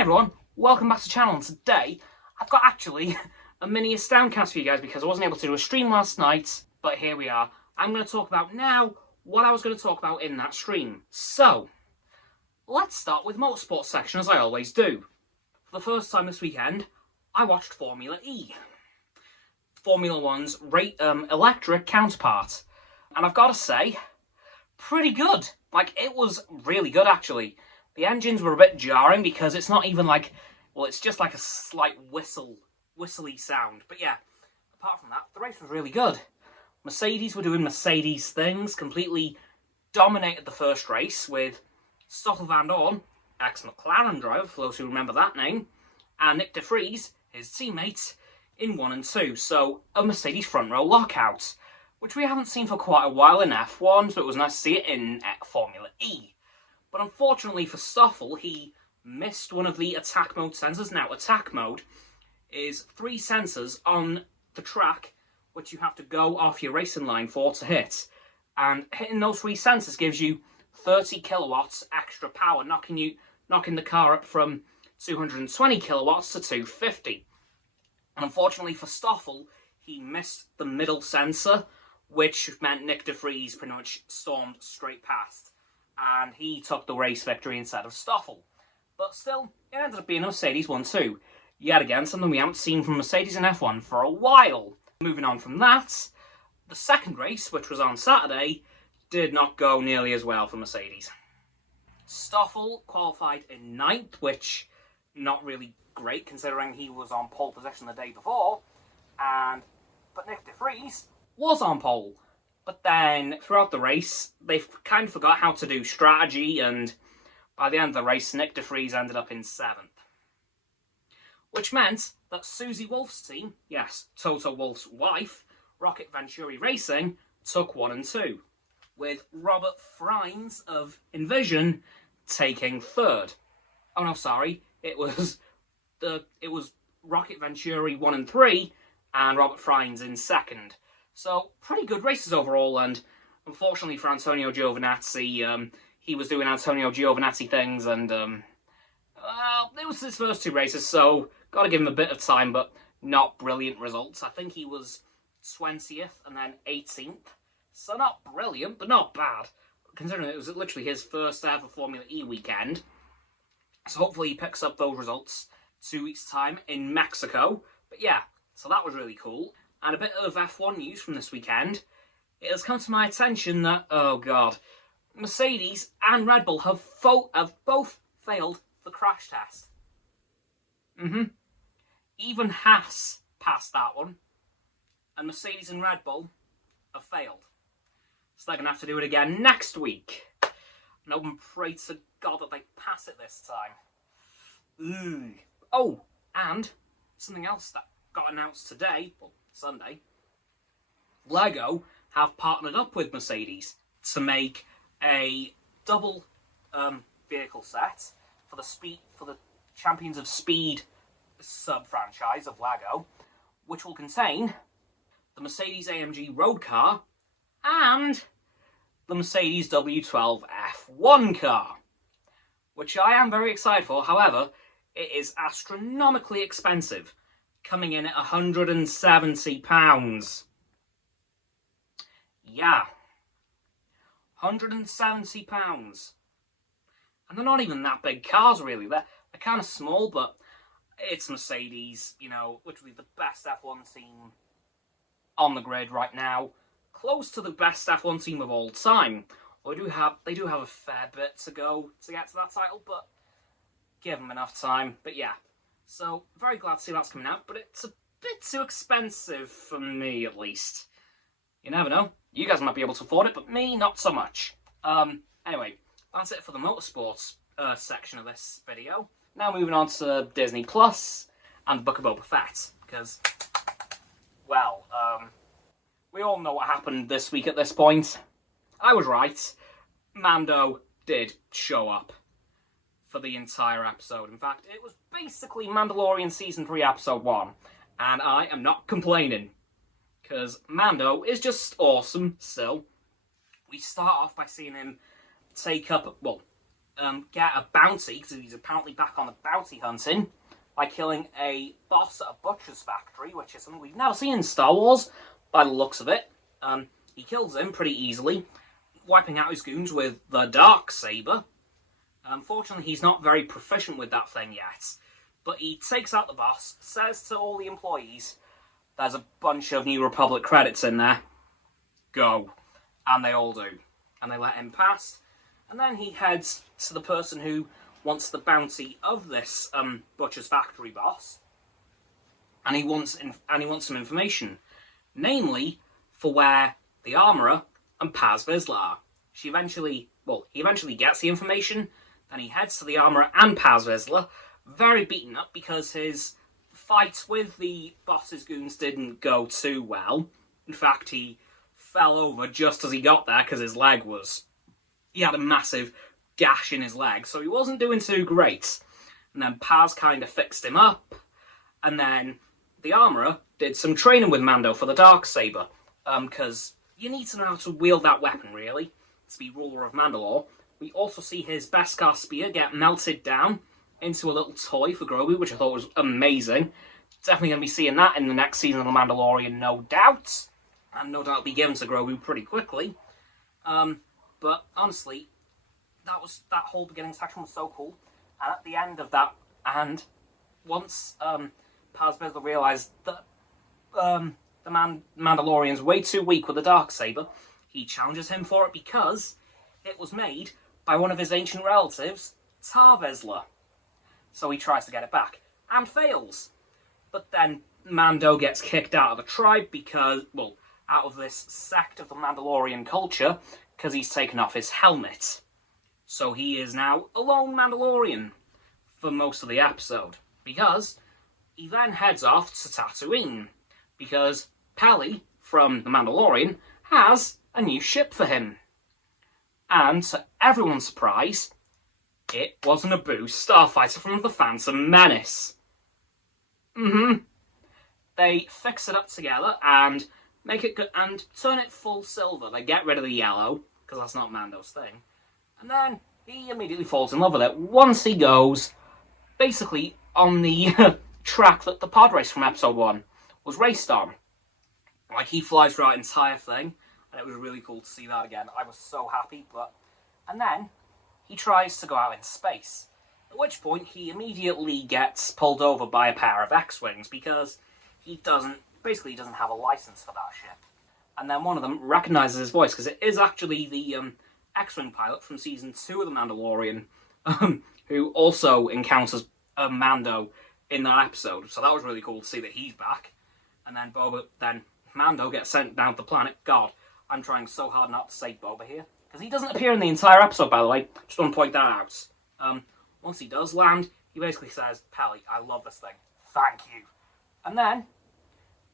everyone, welcome back to the channel, and today I've got actually a mini AstoundCast for you guys because I wasn't able to do a stream last night, but here we are. I'm going to talk about now what I was going to talk about in that stream. So, let's start with motorsports section as I always do. For the first time this weekend, I watched formulaE. Formula One's electric counterpart. And I've got to say, pretty good. Like, it was really good actually. The engines were a bit jarring because it's not even like, well, it's just like a slight whistly sound. But yeah, apart from that, the race was really good. Mercedes were doing Mercedes things, completely dominated the first race with Stoffel Vandoorne, ex-McLaren driver, for those who remember that name, and Nick de Vries, his teammate, in 1 and 2. So, a Mercedes front row lockout, which we haven't seen for quite a while in F1, so it was nice to see it in formulaE. But unfortunately for Stoffel, he missed one of the attack mode sensors. Now, attack mode is 3 sensors on the track which you have to go off your racing line for to hit. And hitting those 3 sensors gives you 30 kilowatts extra power, knocking the car up from 220 kilowatts to 250. And unfortunately for Stoffel, he missed the middle sensor, which meant Nick de Vries pretty much stormed straight past. And he took the race victory instead of Stoffel. But still, it ended up being a Mercedes 1-2. Yet again, something we haven't seen from Mercedes in F1 for a while. Moving on from that, the second race, which was on Saturday, did not go nearly as well for Mercedes. Stoffel qualified in 9th, which not really great considering he was on pole position the day before. But Nick de Vries was on pole. But then, throughout the race, they kind of forgot how to do strategy, and by the end of the race, Nick de Vries ended up in 7th. Which meant that Susie Wolff's team, yes, Toto Wolff's wife, Rocket Venturi Racing, took 1 and 2, with Robert Freins of Envision taking 3rd. Oh no, sorry, it was Rocket Venturi 1 and 3, and Robert Freins in 2nd. So, pretty good races overall, and unfortunately for Antonio Giovinazzi, he was doing Antonio Giovinazzi things, and, well, it was his first 2 races, so got to give him a bit of time, but not brilliant results. I think he was 20th and then 18th, so not brilliant, but not bad, considering it was literally his first ever formulaE weekend. So hopefully he picks up those results 2 weeks' time in Mexico. But yeah, so that was really cool. And a bit of F1 news from this weekend. It has come to my attention that, oh god, Mercedes and Red Bull have both failed the crash test. Even Haas passed that one. And Mercedes and Red Bull have failed. So they're going to have to do it again next week. And hope and pray to God that they pass it this time. Oh, and something else that got announced today, well, Sunday, Lego have partnered up with Mercedes to make a double vehicle set for the Champions of Speed sub-franchise of Lego, which will contain the Mercedes AMG road car and the Mercedes W12 F1 car, which I am very excited for. However, it is astronomically expensive, coming in at £170. Yeah. £170. And they're not even that big cars, really. They're kind of small, but it's Mercedes, you know, literally the best F1 team on the grid right now. Close to the best F1 team of all time. They do have a fair bit to go to get to that title, but give them enough time. But yeah. So, very glad to see that's coming out, but it's a bit too expensive for me, at least. You never know. You guys might be able to afford it, but me, not so much. Anyway, that's it for the motorsports section of this video. Now moving on to Disney Plus and the Book of Boba Fett, because, well, we all know what happened this week at this point. I was right. Mando did show up for the entire episode. In fact, it was basically Mandalorian Season 3, Episode 1. And I am not complaining, because Mando is just awesome still. We start off by seeing him take up, well, get a bounty, because he's apparently back on the bounty hunting, by killing a boss at a butcher's factory, which is something we've never seen in Star Wars, by the looks of it. He kills him pretty easily, wiping out his goons with the Darksaber. Unfortunately, he's not very proficient with that thing yet, but he takes out the boss, says to all the employees, there's a bunch of New Republic credits in there, go. And they all do. And they let him pass. And then he heads to the person who wants the bounty of this butcher's factory boss, and he wants some information, namely for where the armourer and Paz Vizsla are. He eventually gets the information. Then he heads to the armourer and Paz Vizsla, very beaten up because his fight with the boss's goons didn't go too well. In fact, he fell over just as he got there because his leg was... He had a massive gash in his leg, so he wasn't doing too great. And then Paz kind of fixed him up, and then the armourer did some training with Mando for the Darksaber, because you need to know how to wield that weapon, really, to be ruler of Mandalore. We also see his Beskar spear get melted down into a little toy for Grogu, which I thought was amazing. Definitely going to be seeing that in the next season of The Mandalorian, no doubt. And no doubt it'll be given to Grogu pretty quickly. But honestly, that whole beginning section was so cool. And at the end of that, and once Paz Vizsla realised that the Mandalorian's way too weak with the Darksaber, he challenges him for it because it was made by one of his ancient relatives, Tar Vizsla. So he tries to get it back, and fails. But then Mando gets kicked out of the tribe because, well, out of this sect of the Mandalorian culture, because he's taken off his helmet. So he is now a lone Mandalorian for most of the episode, because he then heads off to Tatooine, because Peli, from The Mandalorian, has a new ship for him. And to everyone's surprise, it was an Naboo starfighter from The Phantom Menace. They fix it up together and make it good and turn it full silver. They get rid of the yellow, because that's not Mando's thing. And then he immediately falls in love with it once he goes basically on the track that the pod race from episode 1 was raced on. Like, he flies throughout the entire thing, and it was really cool to see that again. I was so happy, and then he tries to go out in space, at which point he immediately gets pulled over by a pair of X-Wings, because he doesn't have a license for that ship. And then one of them recognises his voice, because it is actually the X-Wing pilot from Season 2 of The Mandalorian, who also encounters Mando in that episode. So that was really cool to see that he's back. And then Mando gets sent down to the planet. God, I'm trying so hard not to say Boba here, because he doesn't appear in the entire episode, by the way. Just want to point that out. Once he does land, he basically says, Peli, I love this thing. Thank you. And then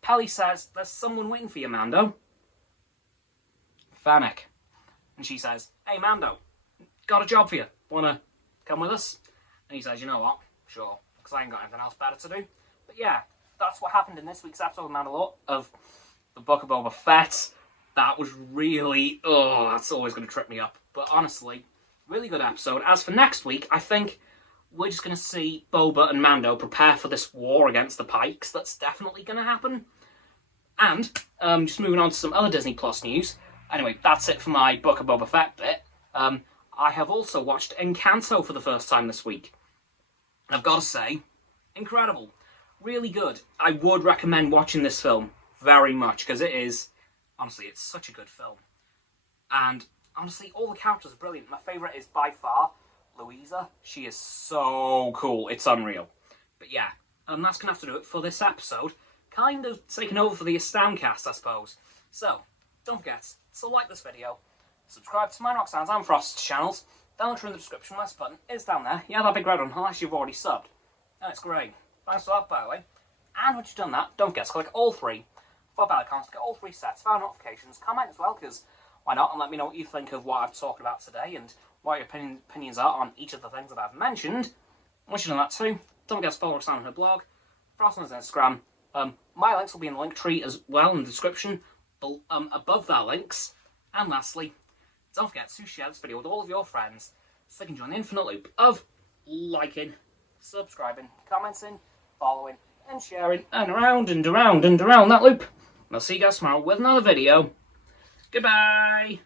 Peli says, there's someone waiting for you, Mando. Fennec. And she says, hey, Mando, got a job for you. Wanna come with us? And he says, you know what? Sure. Because I ain't got anything else better to do. But yeah, that's what happened in this week's episode of Mandalore of the Book of Boba Fett. That was really... Oh, that's always going to trip me up. But honestly, really good episode. As for next week, I think we're just going to see Boba and Mando prepare for this war against the Pikes. That's definitely going to happen. And, just moving on to some other Disney Plus news. Anyway, that's it for my Book of Boba Fett bit. I have also watched Encanto for the first time this week. And I've got to say, incredible. Really good. I would recommend watching this film very much, because it is... Honestly, it's such a good film. And, honestly, all the characters are brilliant. My favourite is, by far, Louisa. She is so cool. It's unreal. But yeah, that's going to have to do it for this episode. Kind of taking over for the AstoundCast, I suppose. So, don't forget to like this video, subscribe to my Roxo and Frost channels, down the description, my button is down there. Yeah, that big red one, unless you've already subbed. And it's great. Thanks for that, by the way. And once you've done that, don't forget to click all 3 for bell icons to get all 3 sets of our notifications. Comment as well, because why not? And let me know what you think of what I've talked about today and what your opinions are on each of the things that I've mentioned. Once you've done that too, don't forget to follow Roxanne on her blog, Frost on his Instagram. My links will be in the link tree as well in the description, above their links. And lastly, don't forget to share this video with all of your friends, so they can join the infinite loop of liking, subscribing, commenting, following, and sharing, and around and around and around that loop. And I'll see you guys tomorrow with another video. Goodbye!